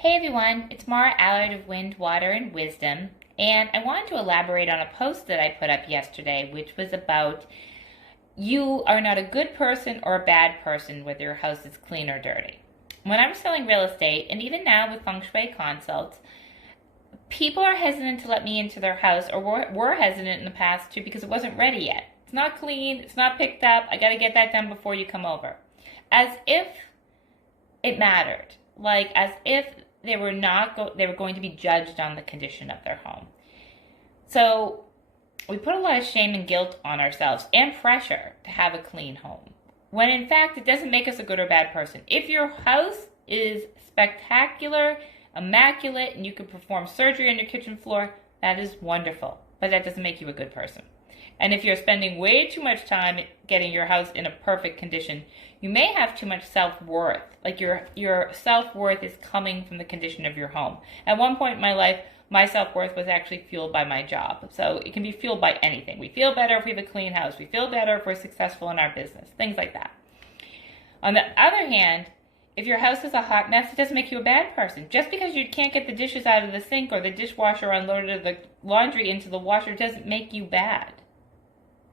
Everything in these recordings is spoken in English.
Hey everyone, it's Mara Allard of Wind, Water, and Wisdom, and I wanted to elaborate on a post that I put up yesterday, which was about you are not a good person or a bad person whether your house is clean or dirty. When I'm selling real estate, and even now with feng shui consults, people are hesitant to let me into their house, or were hesitant in the past too because it wasn't ready yet. It's not clean, it's not picked up, I got to get that done before you come over. As if it mattered, like as if they were going to be judged on the condition of their home. So we put a lot of shame and guilt on ourselves and pressure to have a clean home, when in fact it doesn't make us a good or bad person. If your house is spectacular, immaculate, and you can perform surgery on your kitchen floor, that is wonderful, but that doesn't make you a good person. And if you're spending way too much time getting your house in a perfect condition, you may have too much self-worth. Like your self-worth is coming from the condition of your home. At one point in my life, my self-worth was actually fueled by my job. So it can be fueled by anything. We feel better if we have a clean house. We feel better if we're successful in our business. Things like that. On the other hand, if your house is a hot mess, it doesn't make you a bad person. Just because you can't get the dishes out of the sink or the dishwasher unloaded or the laundry into the washer doesn't make you bad.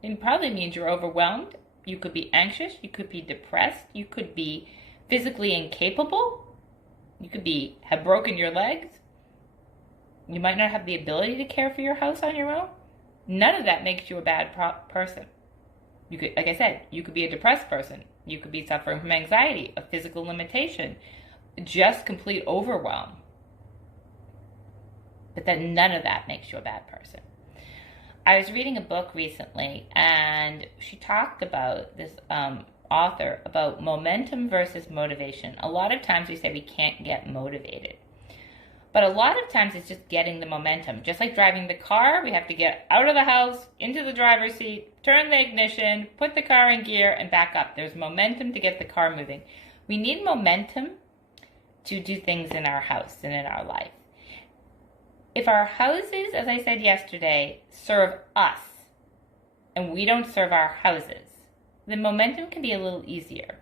It probably means you're overwhelmed. You could be anxious. You could be depressed. You could be physically incapable. You could have broken your legs. You might not have the ability to care for your house on your own. None of that makes you a bad person. You could, like I said, you could be a depressed person. You could be suffering from anxiety, a physical limitation, just complete overwhelm. But then none of that makes you a bad person. I was reading a book recently, and she talked about this author about momentum versus motivation. A lot of times we say we can't get motivated, but a lot of times it's just getting the momentum. Just like driving the car, we have to get out of the house, into the driver's seat, turn the ignition, put the car in gear, and back up. There's momentum to get the car moving. We need momentum to do things in our house and in our life. If our houses, as I said yesterday, serve us and we don't serve our houses, then momentum can be a little easier.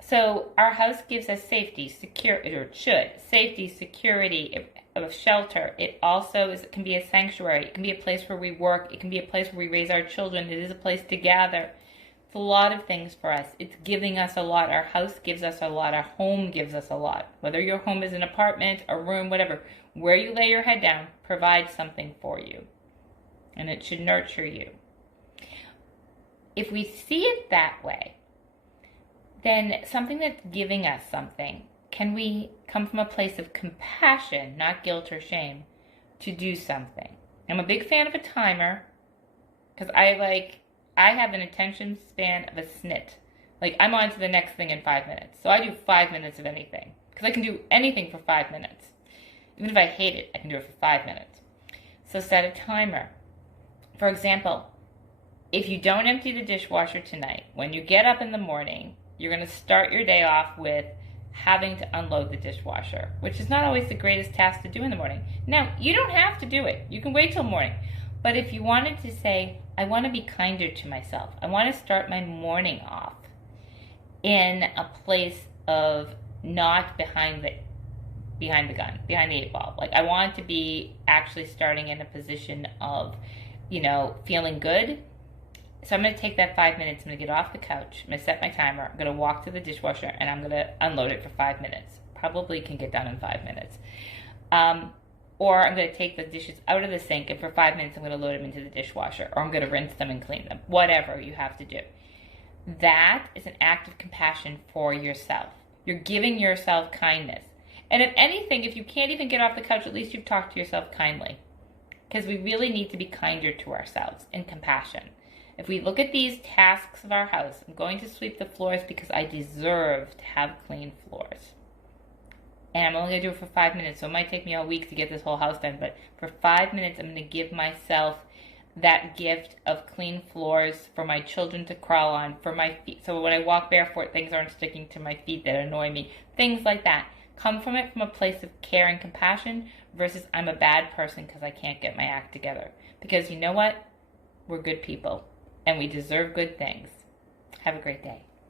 So our house gives us safety, safety, security, of shelter. It also can be a sanctuary. It can be a place where we work. It can be a place where we raise our children. It is a place to gather. It's a lot of things for us. It's giving us a lot. Our house gives us a lot. Our home gives us a lot. Whether your home is an apartment, a room, whatever, where you lay your head down provides something for you. And it should nurture you. If we see it that way, then something that's giving us something, can we come from a place of compassion, not guilt or shame, to do something? I'm a big fan of a timer because I have an attention span of a snit. Like, I'm on to the next thing in 5 minutes. So I do 5 minutes of anything. Because I can do anything for 5 minutes. Even if I hate it, I can do it for 5 minutes. So set a timer. For example, if you don't empty the dishwasher tonight, when you get up in the morning, you're going to start your day off with having to unload the dishwasher, which is not always the greatest task to do in the morning. Now, you don't have to do it. You can wait till morning. But if you wanted to say, I want to be kinder to myself. I want to start my morning off in a place of not behind the gun, behind the 8 ball. Like, I want to be actually starting in a position of, feeling good. So I'm going to take that 5 minutes. I'm going to get off the couch. I'm going to set my timer. I'm going to walk to the dishwasher, and I'm going to unload it for 5 minutes. Probably can get done in 5 minutes. Or I'm going to take the dishes out of the sink, and for 5 minutes I'm going to load them into the dishwasher. Or I'm going to rinse them and clean them. Whatever you have to do. That is an act of compassion for yourself. You're giving yourself kindness. And if anything, if you can't even get off the couch, at least you've talked to yourself kindly. Because we really need to be kinder to ourselves in compassion. If we look at these tasks of our house, I'm going to sweep the floors because I deserve to have clean floors. And I'm only going to do it for 5 minutes, so it might take me a week to get this whole house done. But for 5 minutes, I'm going to give myself that gift of clean floors for my children to crawl on, for my feet. So when I walk barefoot, things aren't sticking to my feet that annoy me. Things like that. Come from it from a place of care and compassion versus I'm a bad person because I can't get my act together. Because you know what? We're good people. And we deserve good things. Have a great day.